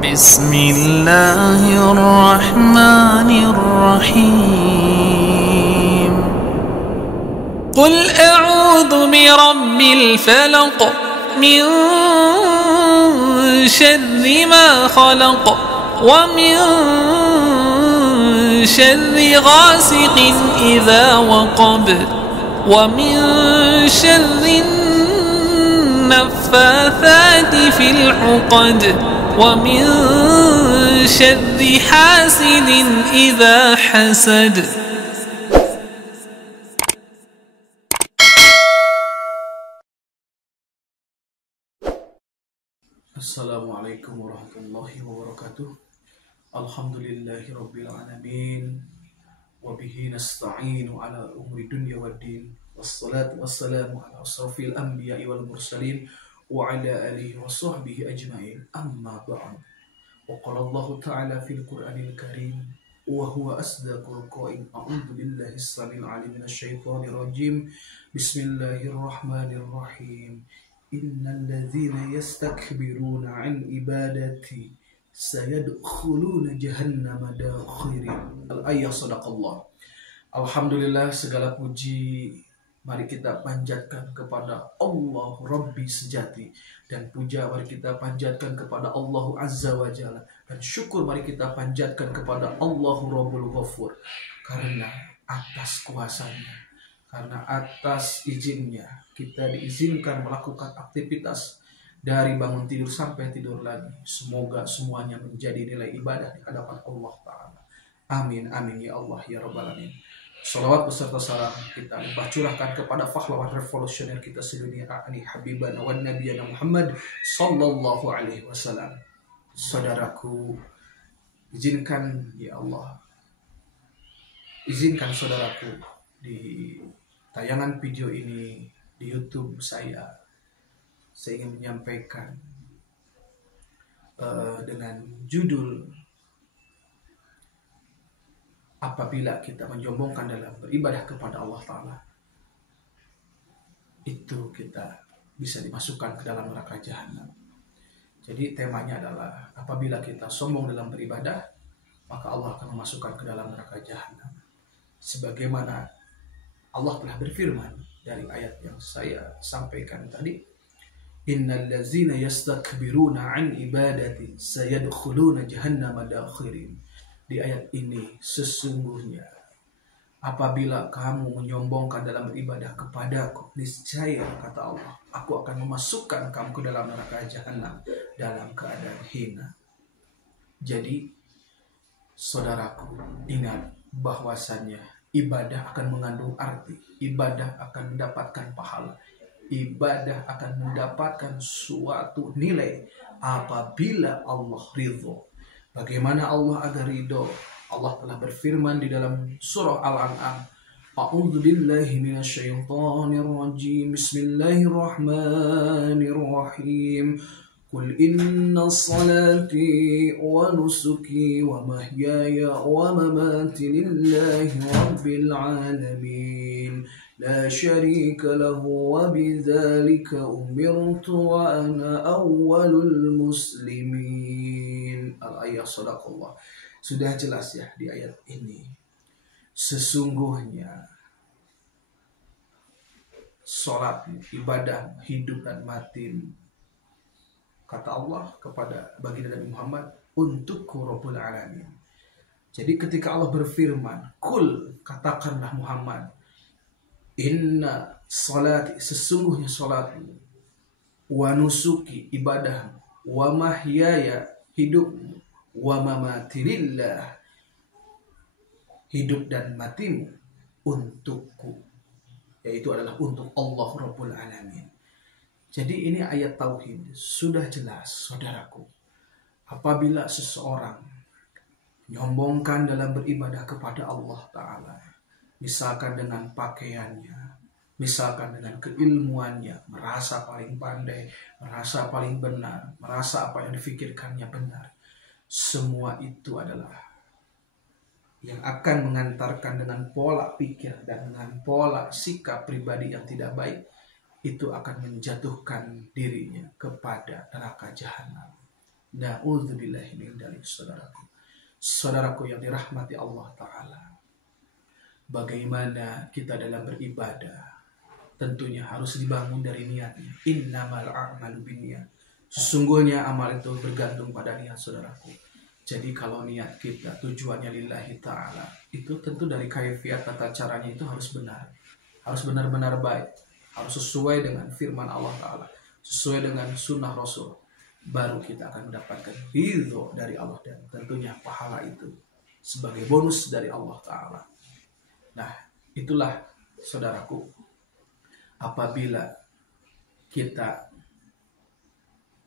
بسم الله الرحمن الرحيم قل أعوذ برب الفلق من شر ما خلق ومن شر غاسق إذا وقب ومن شر النفاثات في العقد ومن شر حاسد إذا حسد. Assalamualaikum warahmatullahi wabarakatuh. Alhamdulillahi rabbil alamin. Wabihi nasta'inu ala umri dunya waddin. Wassalatu wassalamu ala asrafil anbiya'i wal mursalin wa ala alihi wa sahbihi ajma'in. Amma ba'd. Wa qala Allah ta'ala fil Qur'anil Karim wa huwa asdaqul qa'il. A'udzu billahi as-sami'il 'alim minasy syaithanir rajim. Bismillahirrahmanirrahim. Innal ladzina yastakbiruna 'an ibadati sayadkhuluna jahannama dakhirin. Al-ayah sadaqallah. Alhamdulillah, segala puji mari kita panjatkan kepada Allah Rabbi sejati, dan puja mari kita panjatkan kepada Allah Azza wa Jalla, dan syukur mari kita panjatkan kepada Allah Rabbul Ghafur, karena atas kuasanya, karena atas izinnya kita diizinkan melakukan aktivitas dari bangun tidur sampai tidur lagi. Semoga semuanya menjadi nilai ibadah di hadapan Allah Ta'ala. Amin, amin ya Allah ya Rabbal Alamin. Salawat beserta salam kita limpah curahkan kepada pahlawan revolusioner kita sedunia, ani habibana wa nabiyana Muhammad sallallahu alaihi wasallam. Saudaraku, izinkan ya Allah, izinkan saudaraku di tayangan video ini di YouTube saya ingin menyampaikan dengan judul apabila kita menyombongkan dalam beribadah kepada Allah Ta'ala, itu kita bisa dimasukkan ke dalam neraka jahanam. Jadi temanya adalah apabila kita sombong dalam beribadah, maka Allah akan memasukkan ke dalam neraka jahanam. Sebagaimana Allah telah berfirman dari ayat yang saya sampaikan tadi, innal ladzina yastakbiruna 'an ibadati sayadkhuluna jahannama dakhirin. Di ayat ini, sesungguhnya apabila kamu menyombongkan dalam beribadah kepadaku, niscaya kata Allah, aku akan memasukkan kamu ke dalam neraka jahanam dalam keadaan hina. Jadi saudaraku, ingat bahwasannya ibadah akan mengandung arti, ibadah akan mendapatkan pahala, ibadah akan mendapatkan suatu nilai apabila Allah ridho. Bagaimana Allah agar ridho? Allah telah berfirman di dalam surah Al-An'am, A'udzu billahi minasyaitonir rajim. Bismillahirrahmanirrahim. Qul inna salati wa nusuki wa mahyaya wa mamati lillahi rabbil alamin. La syarika lahu wa bidzalika umirtu wa ana awwalul muslimin. Al-ayah sadaqallah. Sudah jelas ya di ayat ini. Sesungguhnya salat, ibadah, hidup dan mati, kata Allah kepada baginda Nabi Muhammad, untukku Rabbul Alamin. Jadi ketika Allah berfirman, kul, katakanlah Muhammad, inna salati, sesungguhnya salatmu, wa nusuki, ibadah, wa mahyaya, hidupmu, wa mamati lillah, hidup dan matimu untukku, yaitu adalah untuk Allah Rabbul Alamin. Jadi ini ayat tauhid, sudah jelas saudaraku. Apabila seseorang menyombongkan dalam beribadah kepada Allah Ta'ala, misalkan dengan pakaiannya, misalkan dengan keilmuannya, merasa paling pandai, merasa paling benar, merasa apa yang difikirkannya benar, semua itu adalah yang akan mengantarkan dengan pola pikir dan dengan pola sikap pribadi yang tidak baik, itu akan menjatuhkan dirinya kepada neraka jahanam. Na'udzubillahi min dzalik, saudaraku. Saudaraku yang dirahmati Allah Ta'ala. Bagaimana kita dalam beribadah, tentunya harus dibangun dari niatnya. Innamal a'malu binniyat. Sesungguhnya amal itu bergantung pada niat, saudaraku. Jadi kalau niat kita tujuannya lillahi ta'ala, itu tentu dari kaifiat tata caranya itu harus benar. Harus benar-benar baik. Harus sesuai dengan firman Allah Ta'ala. Sesuai dengan sunnah Rasul. Baru kita akan mendapatkan ridho dari Allah. Dan tentunya pahala itu sebagai bonus dari Allah Ta'ala. Nah, itulah saudaraku, apabila kita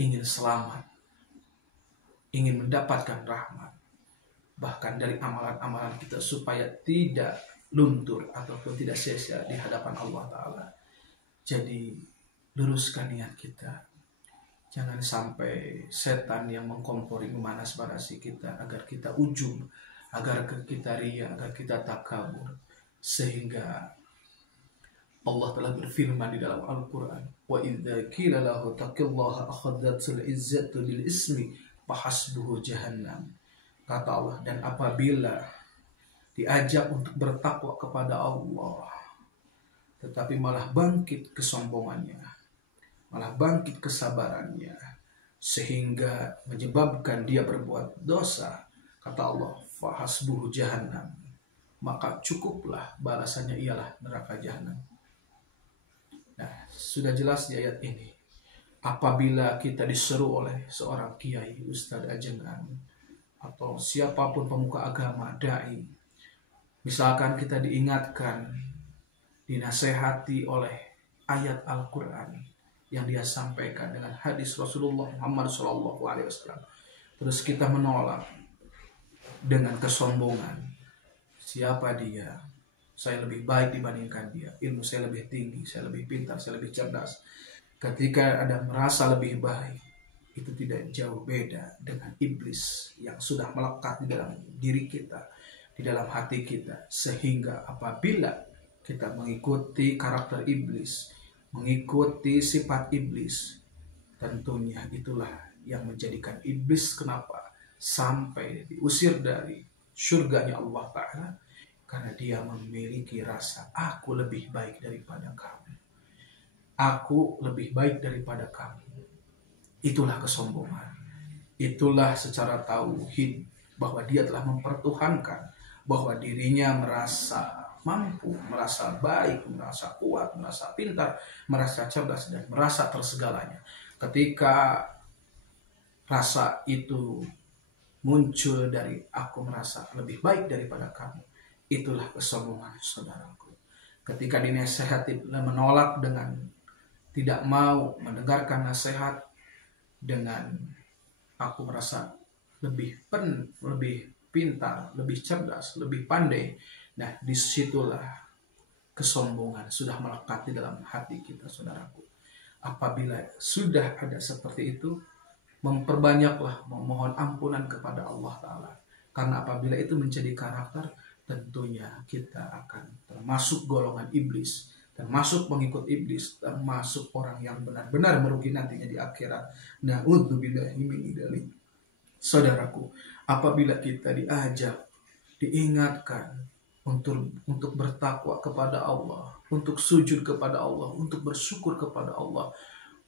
ingin selamat, ingin mendapatkan rahmat, bahkan dari amalan-amalan kita supaya tidak luntur ataupun tidak sia-sia di hadapan Allah Ta'ala. Jadi luruskan niat kita. Jangan sampai setan yang mengkompori, memanas-manasi kita agar kita ujub, agar kita ria, agar kita takabur. Sehingga Allah telah berfirman di dalam Al-Quran, wa idza qila lahu taqillaha akhadhatul izzatu bil ismi fahasbuhu jahannam. Kata Allah, dan apabila diajak untuk bertakwa kepada Allah, tetapi malah bangkit kesombongannya, malah bangkit kesabarannya, sehingga menyebabkan dia berbuat dosa, kata Allah, fahasbuhu jahannam, maka cukuplah balasannya ialah neraka jahanam. Nah, sudah jelas di ayat ini. Apabila kita diseru oleh seorang kiai, ustadz ajengan, atau siapapun pemuka agama, dai, misalkan kita diingatkan, dinasehati oleh ayat Al-Quran yang dia sampaikan dengan hadis Rasulullah Muhammad SAW, terus kita menolak dengan kesombongan, siapa dia? Saya lebih baik dibandingkan dia. Ilmu saya lebih tinggi, saya lebih pintar, saya lebih cerdas. Ketika ada merasa lebih baik, itu tidak jauh beda dengan iblis yang sudah melekat di dalam diri kita, di dalam hati kita. Sehingga apabila kita mengikuti karakter iblis, mengikuti sifat iblis, tentunya itulah yang menjadikan iblis kenapa sampai diusir dari surganya Allah Ta'ala, karena dia memiliki rasa aku lebih baik daripada kamu, aku lebih baik daripada kamu. Itulah kesombongan. Itulah secara tauhid bahwa dia telah mempertuhankan, bahwa dirinya merasa mampu, merasa baik, merasa kuat, merasa pintar, merasa cerdas, dan merasa tersegalanya. Ketika rasa itu muncul dari aku merasa lebih baik daripada kamu, itulah kesombongan, saudaraku. Ketika dinasehati menolak dengan tidak mau mendengarkan nasihat, dengan aku merasa lebih pintar, lebih cerdas, lebih pandai. Nah, disitulah kesombongan sudah melekat di dalam hati kita, saudaraku. Apabila sudah ada seperti itu, memperbanyaklah memohon ampunan kepada Allah Ta'ala. Karena apabila itu menjadi karakter, tentunya kita akan termasuk golongan iblis, termasuk pengikut iblis, termasuk orang yang benar-benar merugi nantinya di akhirat. Na'udzubillahi min dzalik. Saudaraku, apabila kita diajak, diingatkan untuk bertakwa kepada Allah, untuk sujud kepada Allah, untuk bersyukur kepada Allah,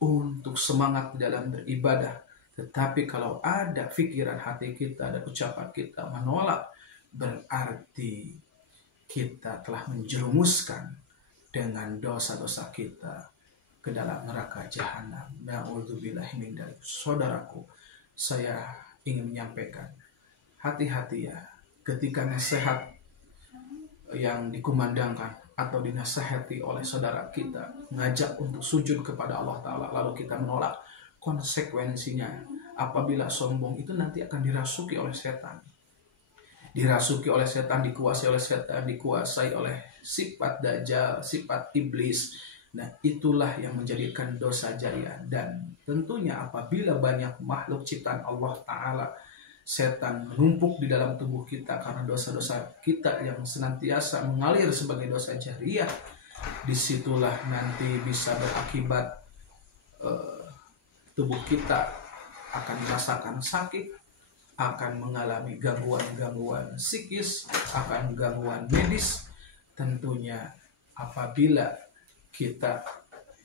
untuk semangat dalam beribadah, tetapi kalau ada pikiran hati kita, ada ucapan kita menolak, berarti kita telah menjerumuskan dengan dosa-dosa kita ke dalam neraka jahanam. Na'udzubillahi min dzalik. Saudaraku, saya ingin menyampaikan, hati-hati ya ketika nasihat yang dikumandangkan atau dinasihati oleh saudara kita ngajak untuk sujud kepada Allah Ta'ala, lalu kita menolak. Konsekuensinya apabila sombong itu nanti akan dirasuki oleh setan, dirasuki oleh setan, dikuasai oleh setan, dikuasai oleh sifat dajjal, sifat iblis. Nah, itulah yang menjadikan dosa jariah. Dan tentunya apabila banyak makhluk ciptaan Allah Ta'ala, setan menumpuk di dalam tubuh kita karena dosa-dosa kita yang senantiasa mengalir sebagai dosa jariah, disitulah nanti bisa berakibat tubuh kita akan merasakan sakit, akan mengalami gangguan-gangguan psikis, akan gangguan medis. Tentunya apabila kita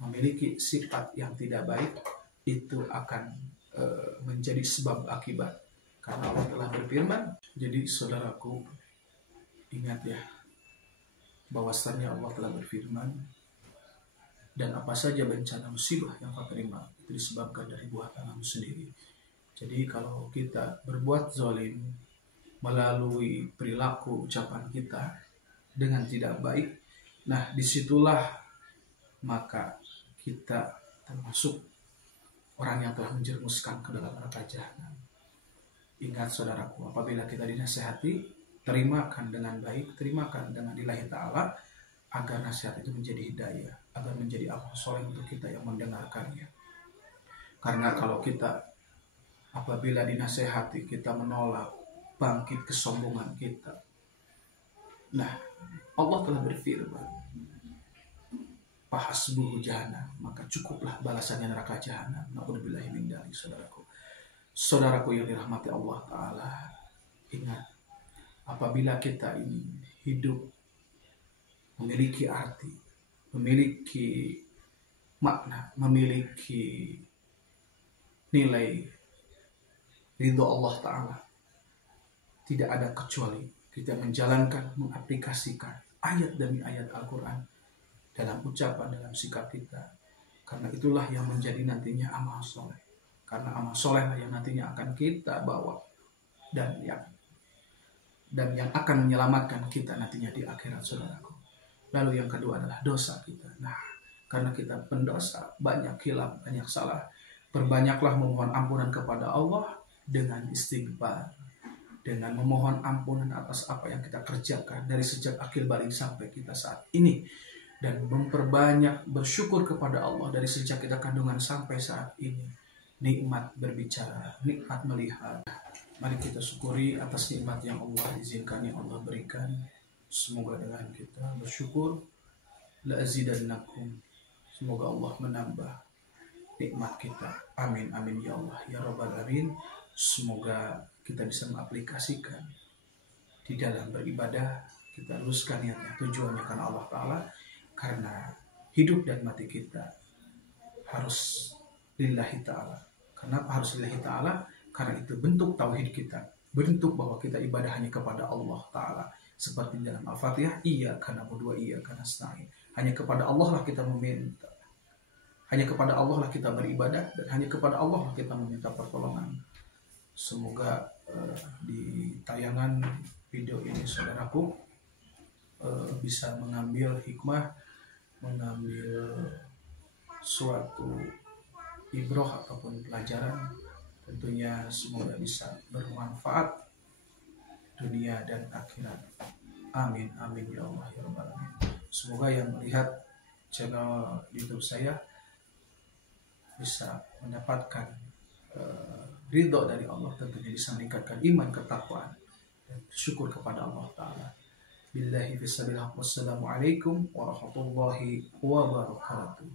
memiliki sifat yang tidak baik, itu akan menjadi sebab akibat. Karena Allah telah berfirman. Jadi saudaraku, ingat ya, bahwasannya Allah telah berfirman, dan apa saja bencana musibah yang kau terima itu disebabkan dari buah tanganmu sendiri. Jadi kalau kita berbuat zalim melalui perilaku ucapan kita dengan tidak baik, nah disitulah maka kita termasuk orang yang telah menjerumuskan ke dalam neraka jahanam. Ingat saudaraku, apabila kita dinasihati, terimakan dengan baik, terimakan dengan lillahi ta'ala, agar nasihat itu menjadi hidayah, agar menjadi amal soleh untuk kita yang mendengarkannya. Karena kalau kita apabila dinasihati kita menolak, bangkit kesombongan kita, nah Allah telah berfirman, fahasbuhu jahannam, maka cukuplah balasannya neraka jahanam. Na'udzubillahi min dzalik. Saudaraku yang dirahmati Allah Ta'ala, ingat, apabila kita ini hidup memiliki arti, memiliki makna, memiliki nilai ridho Allah Ta'ala, tidak ada kecuali kita menjalankan, mengaplikasikan ayat demi ayat Al-Quran dalam ucapan, dalam sikap kita. Karena itulah yang menjadi nantinya amal soleh. Karena amal soleh yang nantinya akan kita bawa dan yang akan menyelamatkan kita nantinya di akhirat, saudaraku. Lalu yang kedua adalah dosa kita. Nah, karena kita pendosa, banyak hilaf, banyak salah, perbanyaklah memohon ampunan kepada Allah dengan istighfar, dengan memohon ampunan atas apa yang kita kerjakan dari sejak akil balik sampai kita saat ini, dan memperbanyak bersyukur kepada Allah dari sejak kita kandungan sampai saat ini. Nikmat berbicara, nikmat melihat. Mari kita syukuri atas nikmat yang Allah izinkan, yang Allah berikan. Semoga dengan kita bersyukur, la azidannakum, semoga Allah menambah nikmat kita. Amin, amin ya Allah, ya Rabbal Alamin. Semoga kita bisa mengaplikasikan di dalam beribadah, kita luruskan niatnya, tujuannya karena Allah Ta'ala. Karena hidup dan mati kita harus lillahi ta'ala. Kenapa harus lillahi ta'ala? Karena itu bentuk tauhid kita, bentuk bahwa kita ibadah hanya kepada Allah Ta'ala. Seperti dalam Al-Fatihah, iyyaka na'budu wa iyyaka nasta'in. Hanya kepada Allah lah kita meminta, hanya kepada Allah lah kita beribadah, dan hanya kepada Allah lah kita meminta pertolongan. Semoga di tayangan video ini saudaraku bisa mengambil hikmah, mengambil suatu ibroh ataupun pelajaran. Tentunya semoga bisa bermanfaat dunia dan akhirat. Amin, amin ya Allah ya Rabbal Alamin. Semoga yang melihat channel YouTube saya bisa mendapatkan ridho dari Allah, tentunya bisa meningkatkan iman, ketakwaan, dan syukur kepada Allah Ta'ala. Billahi fissabillah. Wassalamualaikum warahmatullahi wabarakatuh.